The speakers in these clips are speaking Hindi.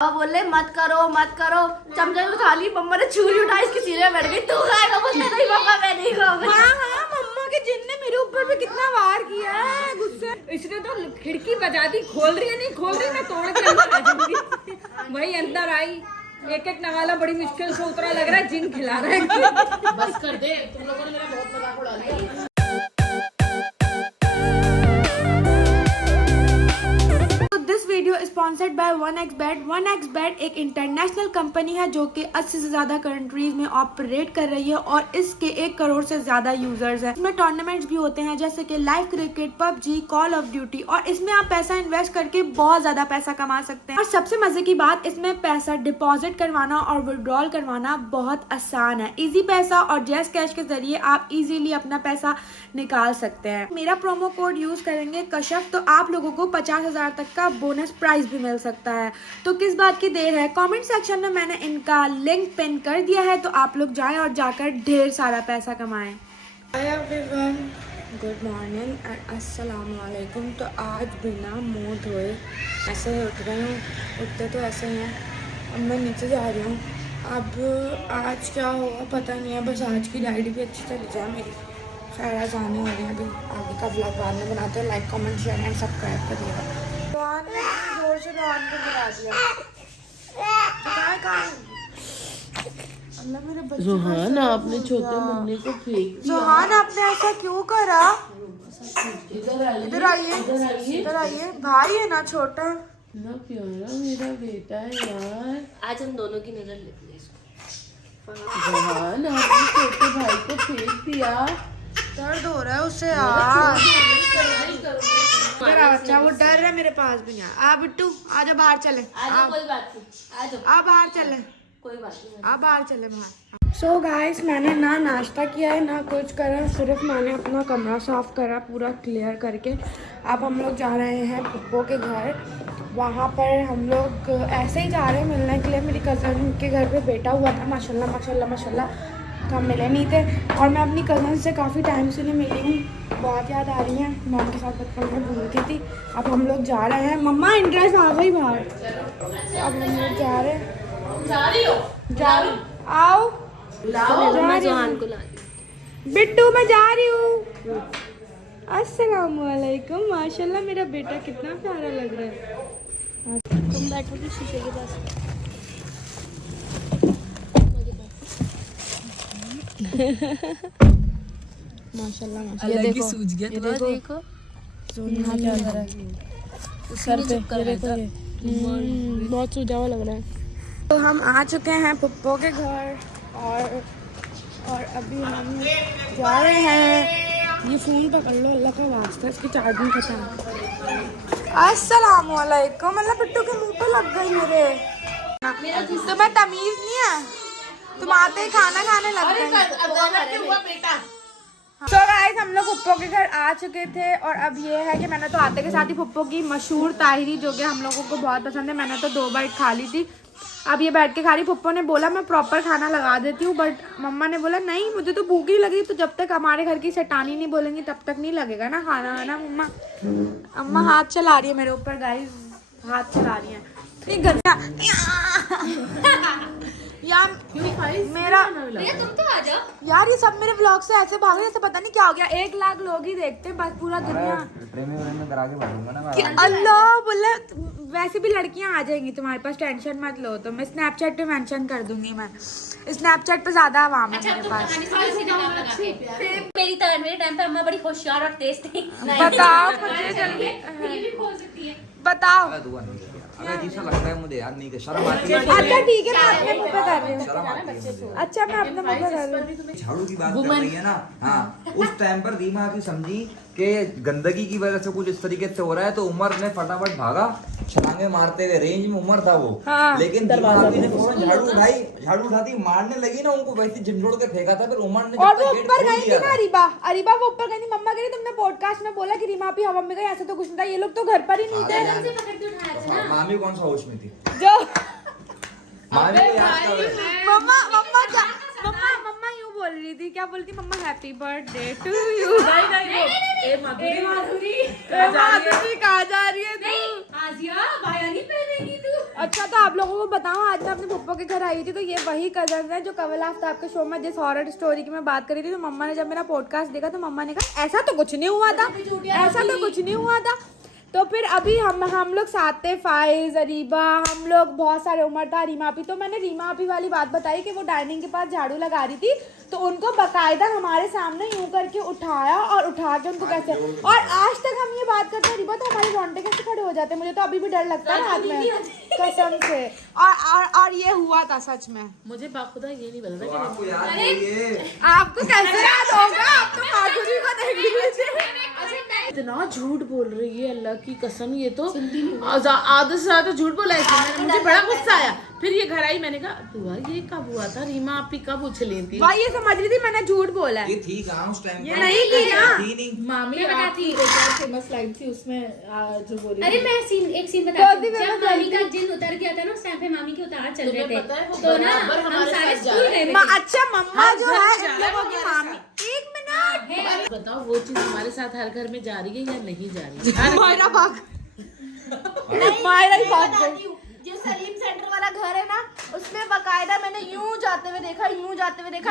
बोले मत करो चमचा उठा ली, मम्मा ने छुरी उठाई, इसकी सीने में बैठ गई। तू खाएगा? बोलते नहीं मम्मा मैं नहीं खाऊंगा। हाँ मम्मा के जिन ने मेरे ऊपर भी कितना वार किया है गुस्से। इसने तो खिड़की बजा दी, खोल रही है नहीं खोल रही, मैं तोड़ के अंदर आ जाऊंगी। वही अंदर आई, एक नवाला बड़ी मुश्किल से उतरा, लग रहा है जिन खिला रहा है। बस कर दे, तुम लोगों ने मेरा बहुत मजाक उड़ा दिया। Video sponsored by 1xbet। 1xbet एक इंटरनेशनल कंपनी है जो कि 80 से ज़्यादा कंट्रीज में ऑपरेट कर रही है और इसके 1 करोड़ से ज़्यादा यूजर्स हैं। इसमें टूर्नामेंट्स भी होते हैं जैसे कि live cricket, PUBG, call of duty, और इसमें आप पैसा इन्वेस्ट करके बहुत ज़्यादा पैसा कमा सकते हैं। और सबसे मजे की बात, इसमें पैसा डिपॉजिट करवाना और विड्रॉल करवाना बहुत आसान है। इजी पैसा और जैस कैश के जरिए आप इजीली अपना पैसा निकाल सकते हैं। मेरा प्रोमो कोड यूज करेंगे कशफ, तो आप लोगों को 50,000 तक का बोनस प्राइस भी मिल सकता है। तो किस बात की देर है, कमेंट सेक्शन में मैंने इनका लिंक पिन कर दिया है, तो आप लोग जाएं और जाकर ढेर सारा पैसा कमाएं। गुड मॉर्निंग एंड अस्सलाम वालेकुम। तो आज बिना मुंह धोए ऐसे ही उठ रही हूँ, उठते तो ऐसे ही हैं। अब मैं नीचे जा रही हूँ। अब आज क्या होगा पता नहीं है, बस आज की डायरी भी अच्छी चली जाए मेरी। खैर जाने वाली है, अभी आगे का ब्लॉग बाद में बनाते हैं। Like comment share and subscribe करिएगा। जोर से दुकान को गिरा दिया। अल्लाह मेरे बच्चे। जोहान आपने छोटे मुन्ने को फेंक दिया। जोहान आपने ऐसा क्यों करा? इधर आइए, इधर आइए, इधर आइए। भाई है ना छोटा, ना प्यारा मेरा बेटा है यार। आज हम दोनों की नजर लेते हैं इसको। जोहान आपने छोटे भाई को फेंक दिया। दर्द हो रहा है उससे यार। मेरा बच्चा वो डर रहा है, मेरे पास भी नहीं। आ बिट्टू आजा बाहर चले। कोई बात नहीं, आ बाहर चले, कोई बात नहीं, आ बाहर चले बाहर। सो गाइस, मैंने ना नाश्ता किया है ना कुछ करा, सिर्फ मैंने अपना कमरा साफ करा पूरा क्लियर करके। अब हम लोग जा रहे हैं पप्पो के घर। वहाँ पर हम लोग ऐसे ही जा रहे हैं मिलने के लिए। मेरी कज़न के घर पे बेटा हुआ था, माशाल्लाह माशाल्लाह माशाल्लाह, तो हम मिले नहीं थे। और मैं अपनी कज़न से काफ़ी टाइम से नहीं मिली हूँ, बहुत याद आ रही है। मैं उनके साथ बचपन में घूमती थी। अब हम लोग जा रहे हैं। मम्मा इंटरेस्ट आ गई बाहर। अब हम लोग जा रहे हैं। आओ बिट्टू, मैं जा रही हूँ। अस्सलाम वालेकुम। माशाल्लाह मेरा बेटा कितना प्यारा लग रहा है। तुम बैठोगी शीशे के पास। माशाल्लाह माशाल्लाह, ये देखो सूझ गया। देखो देखो सोना क्या कर रहा है सर पे, ये देखो ये बहुत सूझा हुआ लग रहा है। तो हम आ चुके हैं पप्पो के घर और अभी हम जा रहे हैं। ये फ़ोन पकड़ लो, अल्लाह का वास्ता, इसकी चार्जिंग खत्म है। अस्सलाम वालेकुम। अल्लाह बिट्टू के मुंह पे लग गई मेरे। तुम्हें तमीज़ नहीं है, तुम आते ही खाना खाने लग गए। तो गाइस, हम लोग पप्पो के घर आ चुके थे और अब ये है कि मैंने तो आते के साथ ही पप्पो की मशहूर ताहिरी, जो कि हम लोगों को बहुत पसंद है, मैंने तो 2 बाइट खा ली थी। अब ये बैठ के खा रही। पप्पो ने बोला मैं प्रॉपर खाना लगा देती हूँ, बट मम्मा ने बोला नहीं मुझे तो भूख ही लगी, तो जब तक हमारे घर की शैतानी नहीं बोलेंगी तब तक नहीं लगेगा ना खाना, है ना मम्मा? अम्मा हाथ चला रही है मेरे ऊपर गाइस, हाथ चला रही है। यार मेरा, तुम तो आ जाओ यार ये सब मेरे व्लॉग से ऐसे भाग रहे हैं, पता नहीं क्या हो गया। 1 लाख लोग ही देखते हैं बस, पूरा दुनिया। अल्लाह बोले वैसे भी लड़कियां आ जाएंगी तुम्हारे पास, टेंशन मत लो। तो मैं स्नैपचैट पे मेंशन कर दूंगी। मैं स्नैपचैट पे ज्यादा आवाम है मेरे पास। मेरे टाइम पे अम्मा बड़ी होशियार और तेज थी। बताओ मुझे जल्दी, बताओ। अजीब सा लगता है मुझे यार, नहीं कर शर्म आती है। अच्छा ठीक है, मैं अपने मुंह पे कर रही हूँ। अच्छा मैं अपने मुंह पे कर रही हूँ। झाड़ू की बात कर रही है ना, हाँ उस टाइम पर रीमा की समझी कि गंदगी की वजह से कुछ इस तरीके से हो रहा है, तो उमर ने फटाफट भागा छलांगे मारते हुए। रेंज में उमर था वो, हाँ। लेकिन रीमा ने फौरन झाड़ू उठाई, झाड़ू उठाती मारने लगी ना, उनको वैसे झिंझोड़ के फेंका था। फिर उमर ने और वो ऊपर गई थी ना अरीबा वो ऊपर गई थी। मम्मा कह रही तुमने पॉडकास्ट में बोला कि रीमा भी हवा में गई, ऐसा तो कुछ नहीं था। ये लोग तो घर पर ही नहीं थे। मामी कौन सा होश में थी जो मामी को याद कर रहे। मम्मा यूँ बोल रही थी, क्या बोल रही थी मम्मा? Happy birthday to you. Madhuri कहाँ जा रही है तू? आजिया भाई नहीं पहनेगी तू। अच्छा तो आप लोगों को बताऊं, आज मैं अपने पप्पा के घर आई थी तो ये वही कजन है जो कवल आफ्ताब के शो में जिस हॉरर स्टोरी की मैं बात करी थी। तो मम्मा ने जब मेरा पॉडकास्ट देखा तो मम्मा ने कहा ऐसा तो कुछ नहीं हुआ था, ऐसा तो कुछ नहीं हुआ था। तो फिर अभी हम लोग साथ थे, फाइज, अरीबा, हम लोग बहुत सारे, उमर था, रीमा आपी। तो मैंने रीमा आपी वाली बात बताई कि वो डाइनिंग के पास झाड़ू लगा रही थी तो उनको बकायदा हमारे सामने यूं करके उठाया और उठा के उनको कैसे, और आज तक हम ये बात करते हैं अरीबा तो हमारे रोंगटे कैसे खड़े हो जाते हैं। मुझे तो अभी भी डर लगता है रात में कसम से। और ये हुआ था सच में, मुझे बाखुदा ये नहीं पता था आपको याद नहीं है? आपको कैसे याद होगा, आप तो माधुरी को देख लीजिए। इतना झूठ बोल रही है, अल्लाह की कसम। ये तो आधे से ज्यादा झूठ बोला है। मुझे बड़ा गुस्सा आया। फिर ये घर आई, मैंने कहा दुआ ये कब हुआ था, रीमा आपी कब उछली थी? वही ये समझ रही थी मैंने झूठ बोला है। ये थी कहाँ उस टाइम? ये नहीं थी ना। मामी आपकी फेमस लाइन थी उसमें जो बोली। अरे मैं एक सीन बताती हूँ। जब मामी का जिन उतर गया था ना उस टाइम पे मामी के उतार चल रहे थे तो ना हम सारे स्कूल गए। अच्छा मम्मा जो है इन लोगों की मामी, एक मिनट बताओ वो चीज हमारे साथ हर घर में जा रही है या नहीं जा रही है? मायरा भाग, मायरा ही भाग गई। जो सलीम सेंटर वाला घर है ना उसमें बकायदा मैंने यूं जाते हुए देखा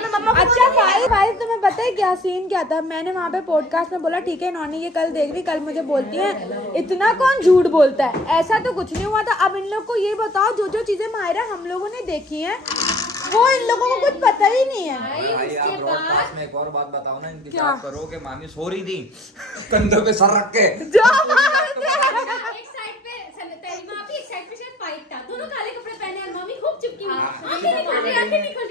मैं मम्मा को अच्छा फाइल तुम्हें पता है क्या सीन क्या था? मैंने वहाँ पे पॉडकास्ट में बोला ठीक है नॉनी ये कल देख रही, कल मुझे बोलती है इतना कौन झूठ बोलता है, ऐसा तो कुछ नहीं हुआ था। अब इन लोग को ये बताओ जो जो चीजें मायरा हम लोगों ने देखी हैं वो इन लोगों को कुछ पता ही नहीं है। भाई आप ब्रॉडकास्ट में एक और बात बताओ ना, इनकी बात करो कि मामी सो रही थी कंधों पे सर रख के। एक साइड पे तेरी माँ भी, एक साइड पे शायद फाइट था, दोनों काले कपड़े पहने और मामी खूब चिपकी हुई, आंखें निकल रही,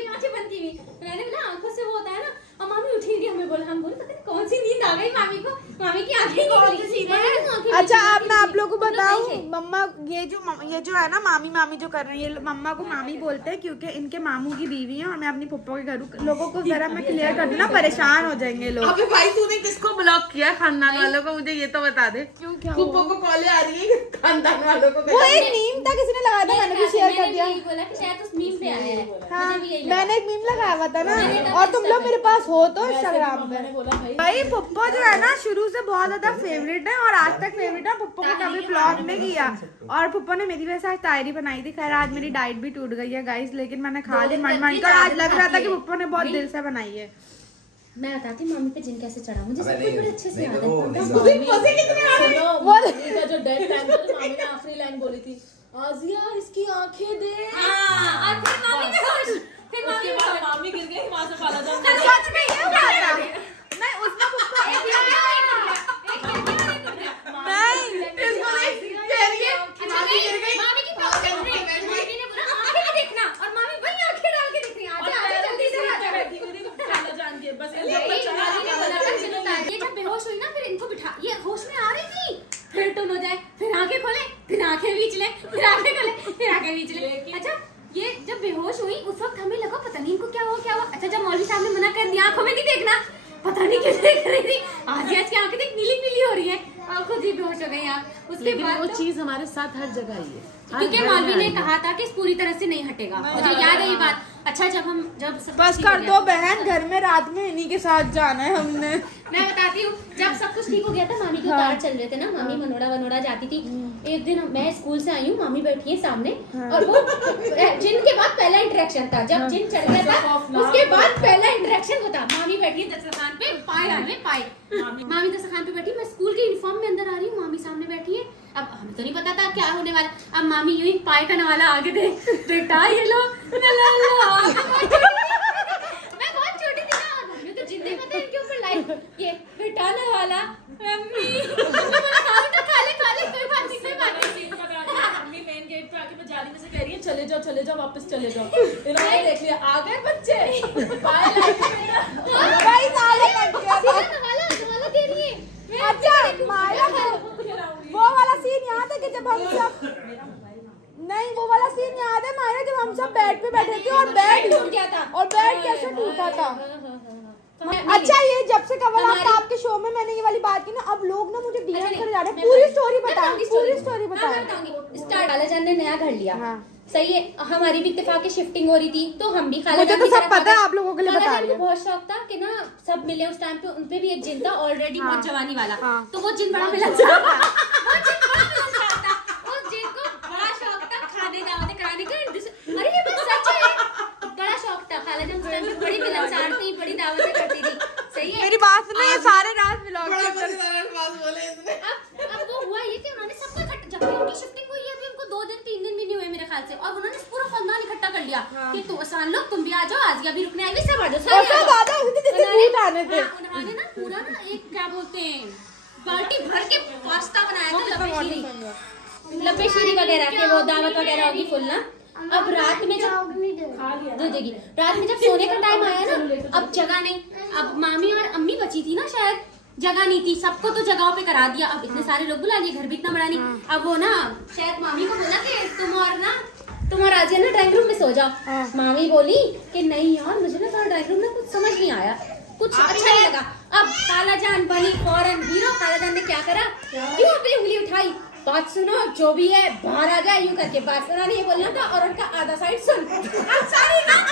आंखें बंद की हुई। मैंने बोला आंखों से वो होता है ना, और मामी उठी थी, हम बोले पता नहीं कौन सी नींद आ गई मामी को, मामी की आंखें निकली। अच्छा अब मैं आप लोगों को बताऊं, मम्मा ये जो है ना मामी जो कर रही है, मम्मा को मामी बोलते हैं क्योंकि इनके मामू की बीवी है और मैं अपनी पप्पो के घर लोगों को जरा मैं क्लियर कर दूं ना, परेशान हो जाएंगे लोग। अबे भाई तूने किसको ब्लॉक किया खानदान वालों को? मुझे ये तो बता दे। क्यों क्या पुप्पो को कॉल आ रही है खानदान वालों को? वो एक मीम था किसी ने लगाया था, मैंने भी शेयर कर दिया। बोला कि शायद उस मीम पे आया है। हाँ मैंने एक मीम लगाया हुआ था ना, और तुम लोग मेरे पास हो तो इंस्टाग्राम पे। भाई पप्पो जो है ना शुरू से बहुत ज्यादा फेवरेट है और आज तक फेवरेट है। पप्पो को कभी ब्लॉग नहीं किया और पप्पो ने मेरी वजह से आज तायरी बनाई थी। खैर आज मेरी डाइट भी टूट गई है गाइस, लेकिन मैंने खा ली मन कर। आज लग रहा था कि पप्पो ने बहुत दिल से बनाई है। मैं बताती हूँ मामी पे जिन कैसे चढ़ा, मुझे सब कुछ बड़े अच्छे से याद है। वो का जो डेड टाइम था मामी ने आखिरी लाइन बोली थी, आजिया इसकी आंखें दे। और फिर मामी बेहोश, फिर मामी गिर गई वहां से पाला जान। सच में ये हुआ था? नहीं उसमें पप्पो नहीं इसको कह रही है मामी गिर गई। मामी की बात कर रही है, मामी ने बोला आंखें नहीं देखना और मामी वही आंखें डाल के देख रही है। आजा जल्दी से आजा। जान के बस मामी ने बोला था चलो ये जब बेहोश हुई ना फिर इनको बिठा, ये होश में आ रही थी, फिर टोन हो जाए, फिर आंखें खोले, फिर आंखें बीच ले, फिर आंखें खोले, फिर आंखें बीच ले। अच्छा ये जब बेहोश हुई उस वक्त हमें लगा पता नहीं इनको क्या हुआ। अच्छा जब मौलवी साहब ने मना कर दिया आंखों में नहीं देखना, पता नहीं क्यों देख रही थी, आज की आंखें देख नीली पीली हो रही है और खुद ही बेहोश हो गई आप। उसके बाद वो चीज हमारे साथ हर जगह ही है, क्योंकि मौलवी ने कहा था कि पूरी तरह से नहीं हटेगा, मुझे याद है ये बात। अच्छा जब बस कर दो बहन, घर में रात में इन्हीं के साथ जाना है हमने। मैं बताती हूँ जब सब कुछ ठीक हो गया था, मामी के उतार चल रहे थे ना, मामी मनोड़ा जाती थी। एक दिन मैं स्कूल से आई हूँ, मामी बैठी है सामने और वो जिन के बाद पहला इंटरेक्शन था, जब जिन चल गया था उसके बाद पहला इंटरेक्शन होता। मामी बैठी है दस्तरखान पे, पाए मामी दस्तरखान पे बैठी, मैं स्कूल के यूनिफॉर्म में अंदर आ रही हूँ, मामी सामने बैठी है। अब हमें तो नहीं पता था क्या होने वाला। अब मामी यूं ही पाए का नवाला आगे देख बेटा ये लो मैं बहुत छोटी थी ना, और मम्मी तो जिंदे पता है इनके ऊपर लाइट ये बेटा नवाला मम्मी खा ले कोई बात नहीं। मम्मी मेन गेट पे आके जाली में से कह रही है चले जाओ वापस चले जाओ। इन्होंने देख लिया आ गए बच्चे पाए भाई साले लग गया नवाला दे रही है। अच्छा माया वो वाला सीन याद है कि जब हम सब नहीं वो वाला सीन याद है माया जब हम सब बेड पे बैठे थे और बेड टूट गया था और बेड कैसे टूटा था। अच्छा ये जब से कवल आफ्ताब के शो में मैंने ये वाली बात की ना, अब लोग ना मुझे डीएम कर जा रहे हैं। पूरी स्टोरी बता। स्टार खाला जान ने नया घर लिया, हाँ। सही है, हमारी भी इत्तेफाक शिफ्टिंग हो रही थी तो हम भी खाला मुझे तो सब पता है, आप लोगों के लिए बता रही हूं। बहुत शौक था कि ना सब मिले उस टाइम पे, उनपे भी एक जिन था ऑलरेडी बहुत जवानी वाला, तो वो जिन बड़ा मिला था, वो जिन को बड़ा शौक था खाने ख्याल से, और उन्होंने पूरा खानदान इकट्ठा कर लिया कि तुम सान लोग तुम भी आ जाओ, आज भी रुकने आई, सब आ जाओ, सब आ जाओ। उन्होंने ना पूरा ना एक क्या बोलते हैं बाल्टी भर के पास्ता बनाया था, लपे शीरी वगैरह के, वो दावत वगैरह होगी फुल ना। अब रात में जब दे देगी, रात में जब सोने का टाइम आया ना, अब जगह नहीं, अब मामी और अम्मी बची थी ना, शायद जगह नहीं थी, सबको तो जगहों पे करा दिया। अब इतने सारे लोग बुला लिए, घर भी इतना बड़ा नहीं। अब वो ना शायद मामी को बोला कि तुम और राजिया ना ड्राइंग रूम में सो जाओ। मामी बोली कि नहीं यार, मुझे ना थोड़ा ड्राइंग रूम में कुछ समझ नहीं आया, कुछ अच्छा नहीं लगा। अब खालाजान बनी फौरन हीरो। खालाजान ने क्या करा, क्यों अपनी उंगली उठाई, बात सुनो, जो भी है बाहर आ जाए, यूं करके बात सुना नहीं बोलना था, और उनका आधा साइड सुन। अब सारी बात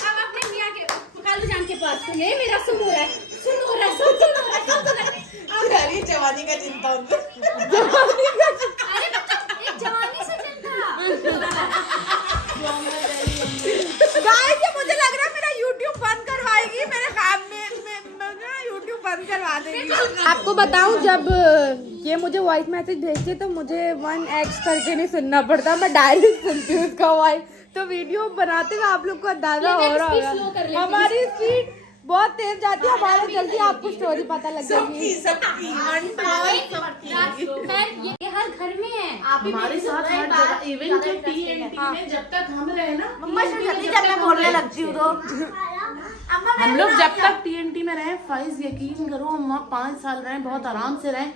अब अपने मियां के खालाजान के पास सुन, ये मेरा सुन हो रहा है, सुन हो रहा है, सुन हो रहा है, सुन हो रहा है। अब जवानी का चिंता उनको, जवानी का चिंता, अरे एक जवानी से चिंता। गाइस ये मुझे लग रहा है मेरा YouTube बंद करवाएगी, मेरे काम में YouTube बंद करवा देगी। आपको बताऊं, जब ये मुझे वॉइस मैसेज भेजती है तो मुझे 1x करके नहीं सुनना पड़ता, मैं डायरेक्ट सुनती हूँ उसका वॉइस। तो वीडियो बनाते हुए आप लोग को अंदाजा हो रहा होगा, हमारी स्पीड बहुत तेज जाती है, हमारा जल्दी आपको स्टोरी पता लग जाएगी। ये हर घर में है, हमारे साथ हर जगह, इवन के TNT में जब तक हम रहे ना, मम्मा जल्दी जब मैं बोलने लगती हूँ तो हम लोग जब तक TNT में रहे, फाइज यकीन करो, हम वहाँ 5 साल रहे, बहुत आराम से रहे।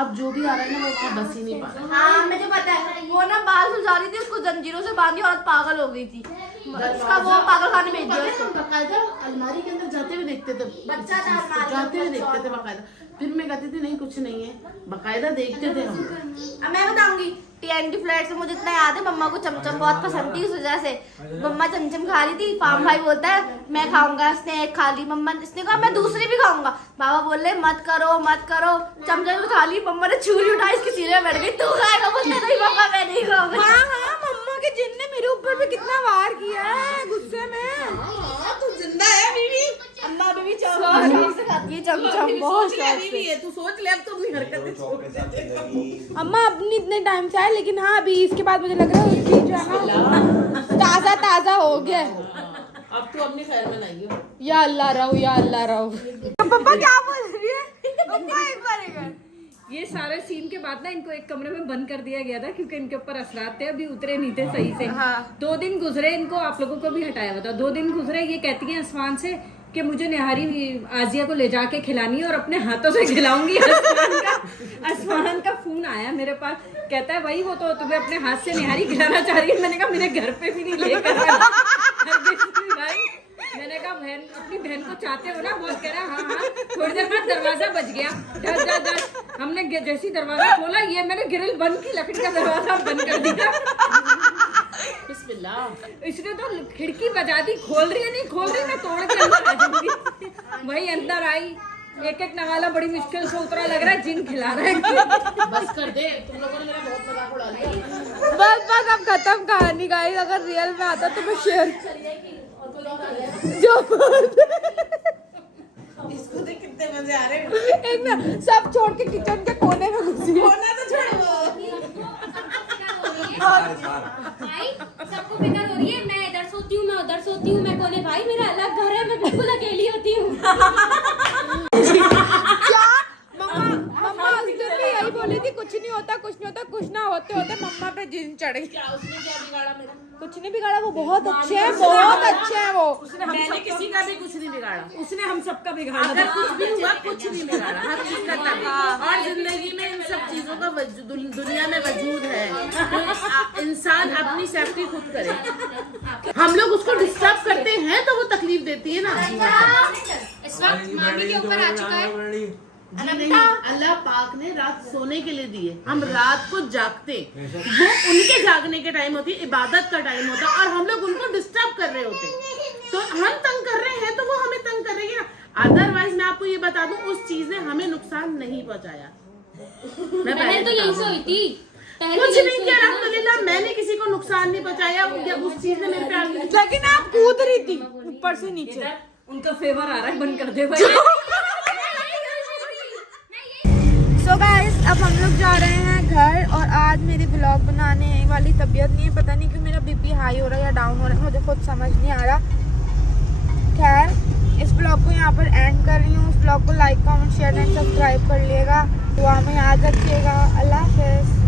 अब जो भी आ रहा है ना, वो उसको बस ही नहीं पा रहा। हाँ मुझे पता है, वो ना बाल सुलझा रही थी, उसको जंजीरों से बांधी, औरत पागल हो गई थी, उसका वो पागल खाने भेज दिया उसको। बकायदा अलमारी के अंदर जाते हुए देखते थे, बच्चा था अलमारी जाते हुए देखते थे बकायदा। फिर मैं कहती थी नहीं कुछ नहीं है, बकायदा देखते थे हम। अब मैं बताऊंगी, TNT फ्लैट से मुझे इतना याद है, मम्मा को चमचम बहुत पसंद थी, उस वजह से मम्मा चमचम खा रही थी। फार्म भाई बोलता है मैं खाऊंगा, इसने एक खा ली, मम्मा इसने कहा मैं दूसरी भी खाऊंगा। बाबा बोल रहे मत करो मत करो, चमचम खा ली, मम्मा ने छुरी उठाई, इसके सीने में बैठ गई, तू खाएगा? बोलता नहीं मम्मा मैं नहीं खाऊंगा। हाँ हाँ, मम्मा के जिन ने मेरे ऊपर भी कितना वार किया है गुस्से में। तू जिंदा है बीवी? अम्मा बीवी चौक से खाती है चमचम, बहुत शौक से। तू सोच ले, अब तो अपनी हरकतें छोड़ दे। अम्मा अपनी इतने टाइम से है, लेकिन हाँ अभी इसके बाद मुझे लग रहा है उसकी जो है ना ताजा ताजा हो गया। अब तू अपनी खैर में नहीं हो। या अल्लाह रहो, या अल्लाह रहो। पप्पा क्या बोल रही है? पप्पा एक बार एक बार। ये सारे सीन के बाद ना इनको एक कमरे में बंद कर दिया गया था, क्योंकि इनके ऊपर असरात थे, अभी उतरे नहीं थे सही से। 2 दिन गुजरे, इनको आप लोगों को भी हटाया हुआ था। 2 दिन गुजरे, ये कहती है आसमान से कि मुझे निहारी आजिया को ले जाके खिलानी है और अपने हाथों से खिलाऊंगी। आसमान का फोन आया मेरे पास, कहता है भाई वो तो तुम्हें अपने हाथ से निहारी खिलाना चाह रही है। मैंने कहा मेरे घर पे भी नहीं लेकर भाई। मैंने कहा बहन, अपनी बहन को चाहते हो ना? वो कह रहा हाँ हाँ। थोड़ी देर बाद दरवाजा बज गया, डर डर डर। हमने जैसी दरवाजा खोला, ये मैंने ग्रिल बंद की, लकड़ी का दरवाजा बंद कर दिया। बिस्मिल्लाह। इसने तो खिड़की बजा दी, खोल रही है, नहीं खोल रही, मैं तोड़ के अंदर आ जाऊंगी। वही अंदर आई, एक एक नवाला बड़ी मुश्किल से उतरा, लग रहा है जिन खिला रहा है। बस कर दे, तुम लोगों ने मेरा बहुत मजाक उड़ा लिया। बस बस अब खत्म कहानी गाइस। अगर रियल में आता तो मैं शेयर जो इसको देख कितने मजे आ रहे हैं। एक ना सब छोड़ के किचन के कोने में घुसी है। कोना तो छोड़ो। भाई सबको फिक्र हो रही है, मैं इधर सोती हूँ, मैं उधर सोती हूँ, मैं कोने, भाई मेरा अलग घर है, मैं बिल्कुल अकेली होती हूँ। क्या मम्मा उस दिन भी यही बोली थी, कुछ नहीं होता कुछ नहीं होता, कुछ ना होते होते मम्मा पे जिन चढ़ गई। क्या उसने क्या बिगाड़ा मेरा? कुछ नहीं बिगाड़ा, वो बहुत अच्छे हैं, बहुत अच्छे हैं वो। मैंने किसी का भी कुछ नहीं बिगाड़ा। उसने हम सबका बिगाड़ा। अगर कुछ भी हुआ, कुछ नहीं बिगाड़ा, हर चीज का तब। और जिंदगी में इन सब चीजों का दुनिया में वजूद है, तो इंसान अपनी सेफ्टी खुद करे। हम लोग उसको डिस्टर्ब करते हैं तो वो तकलीफ देती है ना। इस वक्त मामी के ऊपर आ चुका है। नहीं, अल्लाह पाक ने रात सोने के लिए दी है, हम रात को जागते, वो उनके जागने के टाइम होती है, इबादत का टाइम होता है, और हम लोग उनको डिस्टर्ब कर रहे होते, तो हम तंग कर रहे हैं तो वो हमें तंग कर रही है ना। अदरवाइज मैं आपको ये बता दूं, उस चीज ने हमें नुकसान नहीं पहुंचाया। मैं पहले तो यही से हुई थी, कुछ नहीं किया अल्हम्दुलिल्लाह, मैंने किसी को नुकसान नहीं पहुंचाया, उस चीज ने मेरे पे आगे। लेकिन आप कूद रही थी ऊपर से नीचे। उनका फेवर आ रहा है, बंद कर दे भाई। सो गाइस अब हम लोग जा रहे हैं घर, और आज मेरी व्लॉग बनाने वाली तबीयत नहीं है, पता नहीं क्यों मेरा बीपी हाई हो रहा है या डाउन हो रहा है, मुझे खुद समझ नहीं आ रहा। खैर इस ब्लॉग को यहाँ पर एंड कर रही हूँ। इस ब्लॉग को like comment share and subscribe कर लिएगा। दुआ में याद रखिएगा। अल्लाह हाफ़िज़।